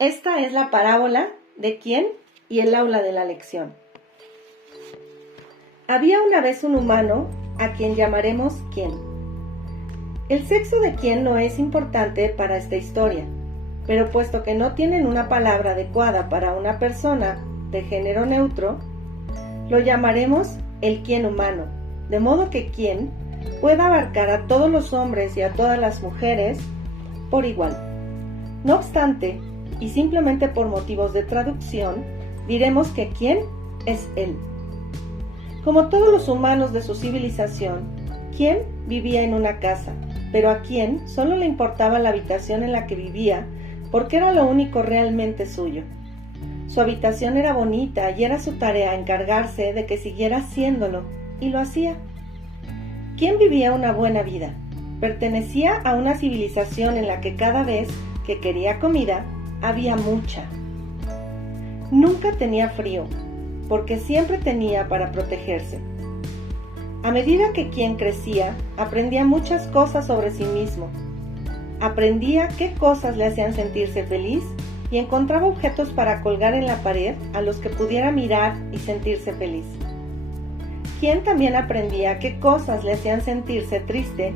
Esta es la parábola de quién y el aula de la lección. Había una vez un humano a quien llamaremos quién. El sexo de quién no es importante para esta historia, pero puesto que no tienen una palabra adecuada para una persona de género neutro, lo llamaremos el quién humano, de modo que quién pueda abarcar a todos los hombres y a todas las mujeres por igual. No obstante, y simplemente por motivos de traducción, diremos que quién es él. Como todos los humanos de su civilización, quién vivía en una casa, pero a quién solo le importaba la habitación en la que vivía, porque era lo único realmente suyo. Su habitación era bonita y era su tarea encargarse de que siguiera haciéndolo, y lo hacía. ¿Quién vivía una buena vida? Pertenecía a una civilización en la que cada vez que quería comida, había mucha. Nunca tenía frío, porque siempre tenía para protegerse. A medida que quien crecía, aprendía muchas cosas sobre sí mismo. Aprendía qué cosas le hacían sentirse feliz y encontraba objetos para colgar en la pared a los que pudiera mirar y sentirse feliz. Quien también aprendía qué cosas le hacían sentirse triste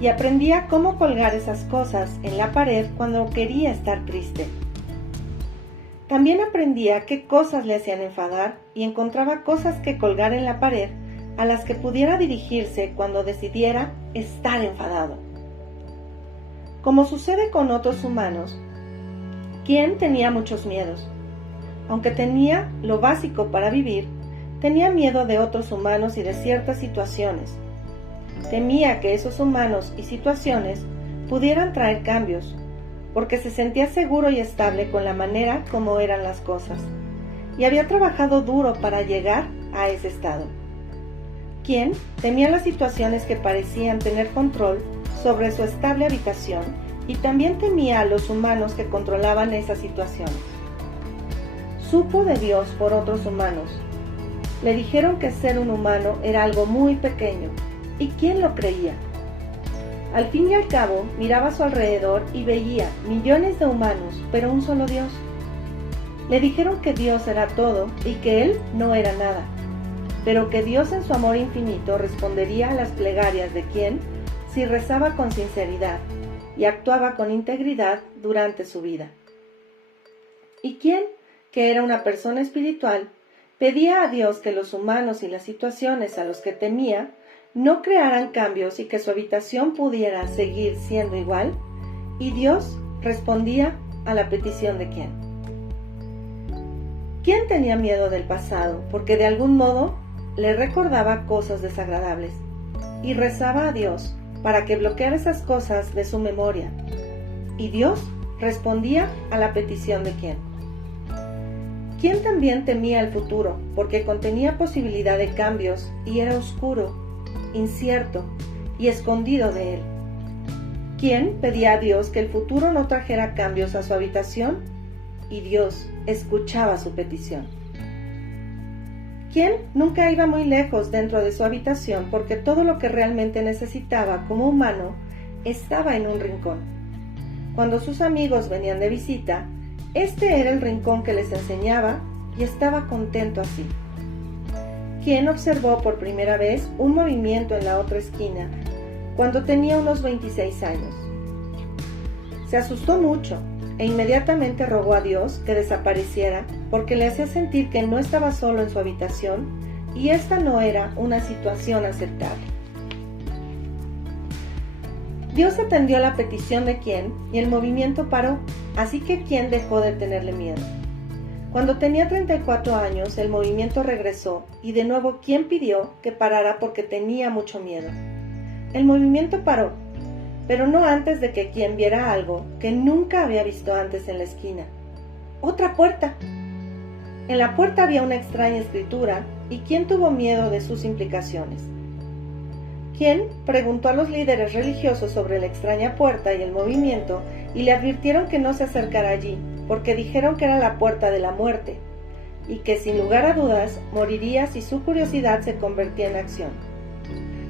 y aprendía cómo colgar esas cosas en la pared cuando quería estar triste. También aprendía qué cosas le hacían enfadar y encontraba cosas que colgar en la pared a las que pudiera dirigirse cuando decidiera estar enfadado. Como sucede con otros humanos, quien tenía muchos miedos. Aunque tenía lo básico para vivir, tenía miedo de otros humanos y de ciertas situaciones. Temía que esos humanos y situaciones pudieran traer cambios, porque se sentía seguro y estable con la manera como eran las cosas, y había trabajado duro para llegar a ese estado. Quien temía las situaciones que parecían tener control sobre su estable habitación, y también temía a los humanos que controlaban esas situaciones. Supo de Dios por otros humanos. Le dijeron que ser un humano era algo muy pequeño, ¿y quién lo creía? Al fin y al cabo, miraba a su alrededor y veía millones de humanos, pero un solo Dios. Le dijeron que Dios era todo y que Él no era nada, pero que Dios en su amor infinito respondería a las plegarias de quien si rezaba con sinceridad y actuaba con integridad durante su vida. Y quien, que era una persona espiritual, pedía a Dios que los humanos y las situaciones a los que temía no crearan cambios y que su habitación pudiera seguir siendo igual, y Dios respondía a la petición de quién. ¿Quién tenía miedo del pasado? Porque de algún modo le recordaba cosas desagradables, y rezaba a Dios para que bloqueara esas cosas de su memoria, y Dios respondía a la petición de quién. ¿Quién también temía el futuro? Porque contenía posibilidad de cambios y era oscuro, incierto y escondido de él. ¿Quién pedía a Dios que el futuro no trajera cambios a su habitación? Y Dios escuchaba su petición. ¿Quién nunca iba muy lejos dentro de su habitación porque todo lo que realmente necesitaba como humano estaba en un rincón? Cuando sus amigos venían de visita, este era el rincón que les enseñaba y estaba contento así. ¿Quién observó por primera vez un movimiento en la otra esquina cuando tenía unos 26 años? Se asustó mucho e inmediatamente rogó a Dios que desapareciera porque le hacía sentir que no estaba solo en su habitación y esta no era una situación aceptable. Dios atendió la petición de quien y el movimiento paró, así que quien dejó de tenerle miedo. Cuando tenía 34 años, el movimiento regresó y de nuevo quien pidió que parara porque tenía mucho miedo. El movimiento paró, pero no antes de que quien viera algo que nunca había visto antes en la esquina. ¡Otra puerta! En la puerta había una extraña escritura y quien tuvo miedo de sus implicaciones. Quien preguntó a los líderes religiosos sobre la extraña puerta y el movimiento y le advirtieron que no se acercara allí, porque dijeron que era la puerta de la muerte, y que sin lugar a dudas moriría si su curiosidad se convertía en acción.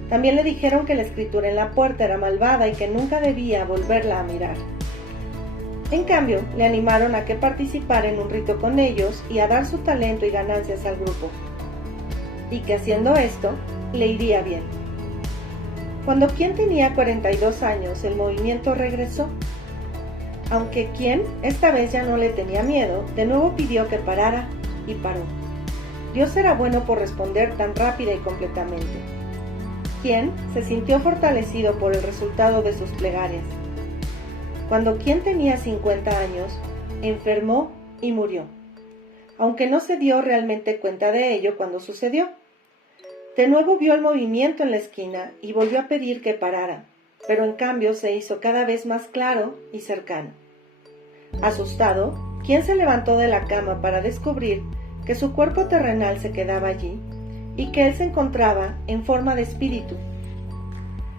También le dijeron que la escritura en la puerta era malvada y que nunca debía volverla a mirar. En cambio, le animaron a que participara en un rito con ellos y a dar su talento y ganancias al grupo, y que haciendo esto, le iría bien. Cuando Qian tenía 42 años, el movimiento regresó. Aunque Qian esta vez ya no le tenía miedo, de nuevo pidió que parara, y paró. Dios era bueno por responder tan rápida y completamente. Qian se sintió fortalecido por el resultado de sus plegarias. Cuando Qian tenía 50 años, enfermó y murió, aunque no se dio realmente cuenta de ello cuando sucedió. De nuevo vio el movimiento en la esquina y volvió a pedir que parara, pero en cambio se hizo cada vez más claro y cercano. Asustado, Qian se levantó de la cama para descubrir que su cuerpo terrenal se quedaba allí y que él se encontraba en forma de espíritu.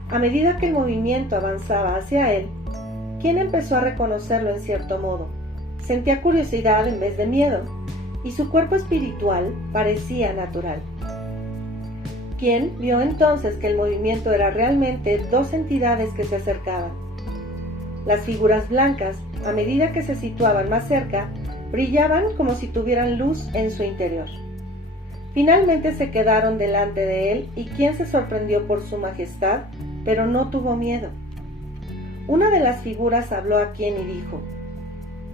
A medida que el movimiento avanzaba hacia él, Qian empezó a reconocerlo en cierto modo. Sentía curiosidad en vez de miedo, y su cuerpo espiritual parecía natural. Qian vio entonces que el movimiento era realmente dos entidades que se acercaban. Las figuras blancas, a medida que se situaban más cerca, brillaban como si tuvieran luz en su interior. Finalmente se quedaron delante de él y Qian se sorprendió por su majestad, pero no tuvo miedo. Una de las figuras habló a Qian y dijo: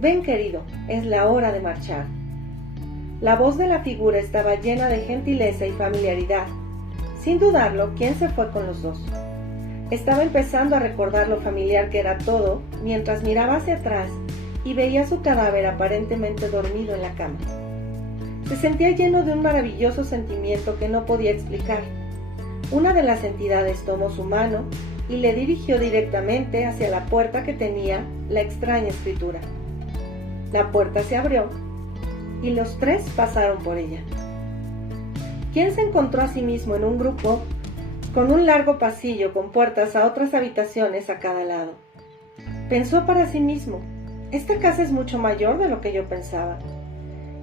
«Ven, querido, es la hora de marchar». La voz de la figura estaba llena de gentileza y familiaridad. Sin dudarlo, Qian se fue con los dos. Estaba empezando a recordar lo familiar que era todo, mientras miraba hacia atrás y veía su cadáver aparentemente dormido en la cama. Se sentía lleno de un maravilloso sentimiento que no podía explicar. Una de las entidades tomó su mano y le dirigió directamente hacia la puerta que tenía la extraña escritura. La puerta se abrió y los tres pasaron por ella. Qian se encontró a sí mismo en un grupo con un largo pasillo con puertas a otras habitaciones a cada lado. Pensó para sí mismo: «Esta casa es mucho mayor de lo que yo pensaba».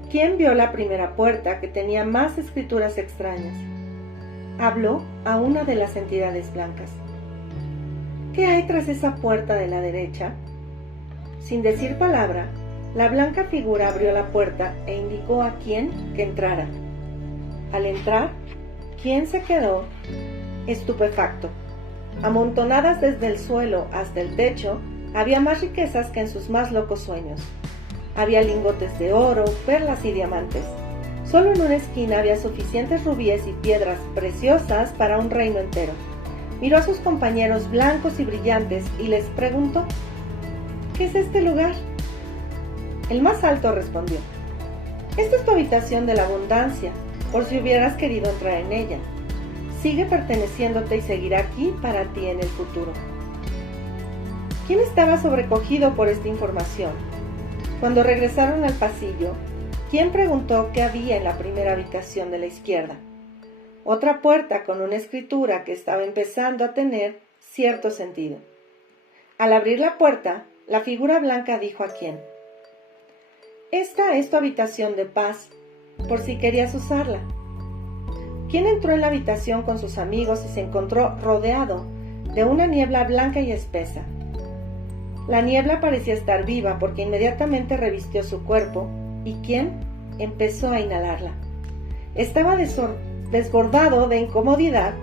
Qian vio la primera puerta, que tenía más escrituras extrañas. Habló a una de las entidades blancas. «¿Qué hay tras esa puerta de la derecha?». Sin decir palabra, la blanca figura abrió la puerta e indicó a Qian que entrara. Al entrar, Qian se quedó estupefacto. Amontonadas desde el suelo hasta el techo, había más riquezas que en sus más locos sueños. Había lingotes de oro, perlas y diamantes. Solo en una esquina había suficientes rubíes y piedras preciosas para un reino entero. Miró a sus compañeros blancos y brillantes y les preguntó: «¿Qué es este lugar?». El más alto respondió: «Esta es tu habitación de la abundancia, por si hubieras querido entrar en ella. Sigue perteneciéndote y seguirá aquí para ti en el futuro». Qian estaba sobrecogido por esta información. Cuando regresaron al pasillo, Qian preguntó qué había en la primera habitación de la izquierda. Otra puerta con una escritura que estaba empezando a tener cierto sentido. Al abrir la puerta, la figura blanca dijo a Qian: «Esta es tu habitación de paz, por si querías usarla». Qian entró en la habitación con sus amigos y se encontró rodeado de una niebla blanca y espesa. La niebla parecía estar viva porque inmediatamente revistió su cuerpo y Qian empezó a inhalarla. Estaba desbordado de incomodidad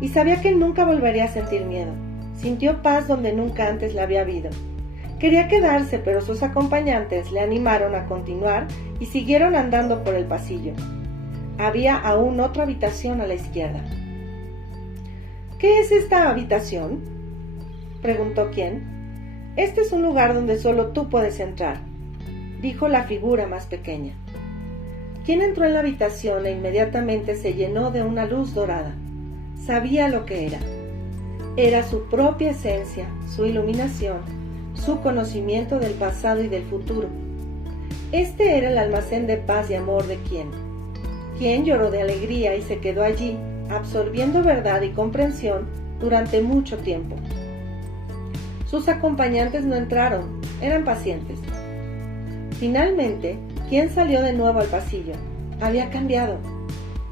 y sabía que nunca volvería a sentir miedo. Sintió paz donde nunca antes la había habido. Quería quedarse, pero sus acompañantes le animaron a continuar y siguieron andando por el pasillo. Había aún otra habitación a la izquierda. «¿Qué es esta habitación?», preguntó Qian. «Este es un lugar donde solo tú puedes entrar», dijo la figura más pequeña. Qian entró en la habitación e inmediatamente se llenó de una luz dorada. Sabía lo que era. Era su propia esencia, su iluminación, su conocimiento del pasado y del futuro. Este era el almacén de paz y amor de Qian. Qian lloró de alegría y se quedó allí, absorbiendo verdad y comprensión durante mucho tiempo. Sus acompañantes no entraron, eran pacientes. Finalmente, Qian salió de nuevo al pasillo. Había cambiado.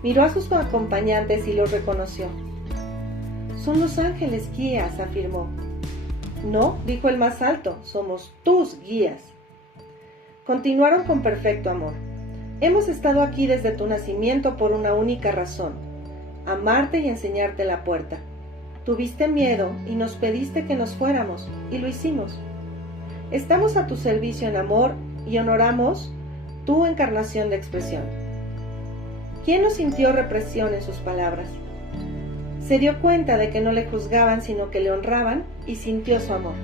Miró a sus acompañantes y los reconoció. «Son los ángeles guías», afirmó. «No», dijo el más alto, «somos tus guías». Continuaron con perfecto amor. Hemos estado aquí desde tu nacimiento por una única razón: amarte y enseñarte la puerta. Tuviste miedo y nos pediste que nos fuéramos, y lo hicimos. Estamos a tu servicio en amor y honoramos tu encarnación de expresión. ¿Quién no sintió represión en sus palabras? Se dio cuenta de que no le juzgaban sino que le honraban y sintió su amor.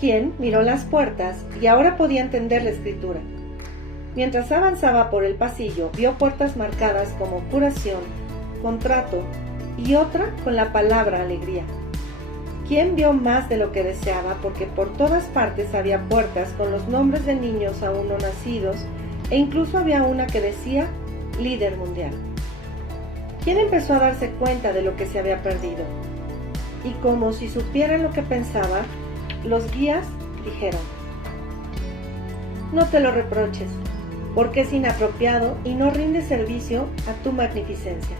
¿Quién miró las puertas y ahora podía entender la escritura? Mientras avanzaba por el pasillo, vio puertas marcadas como curación, contrato y otra con la palabra alegría. ¿Quién vio más de lo que deseaba? Porque por todas partes había puertas con los nombres de niños aún no nacidos e incluso había una que decía líder mundial. ¿Quién empezó a darse cuenta de lo que se había perdido? Y como si supieran lo que pensaba, los guías dijeron: no te lo reproches, porque es inapropiado y no rinde servicio a tu magnificencia.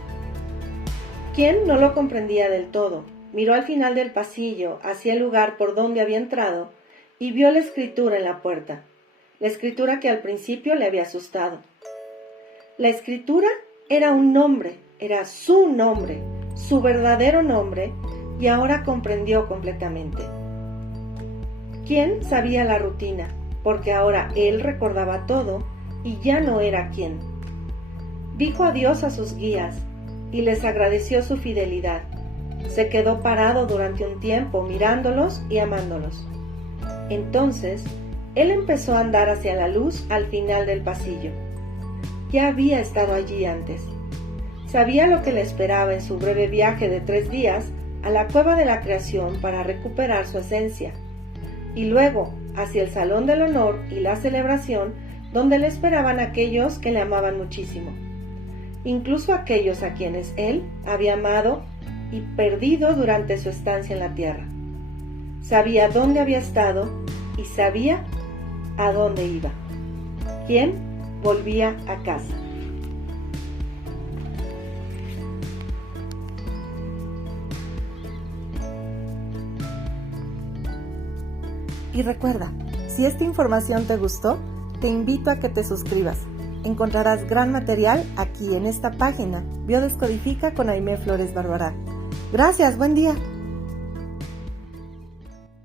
¿Quién no lo comprendía del todo? Miró al final del pasillo, hacia el lugar por donde había entrado, y vio la escritura en la puerta, la escritura que al principio le había asustado. La escritura era un nombre, era su nombre, su verdadero nombre, y ahora comprendió completamente. ¿Quién sabía la rutina? Porque ahora él recordaba todo y ya no era quien. Dijo adiós a sus guías y les agradeció su fidelidad. Se quedó parado durante un tiempo mirándolos y amándolos. Entonces, él empezó a andar hacia la luz al final del pasillo. Ya había estado allí antes. Sabía lo que le esperaba en su breve viaje de 3 días a la cueva de la creación para recuperar su esencia, y luego hacia el salón del honor y la celebración donde le esperaban aquellos que le amaban muchísimo, incluso aquellos a quienes él había amado y perdido durante su estancia en la tierra. Sabía dónde había estado y sabía a dónde iba. ¿Quién volvía a casa? Y recuerda, si esta información te gustó, te invito a que te suscribas. Encontrarás gran material aquí en esta página, Biodescodifica con Aimé Flores Barbará. Gracias, buen día.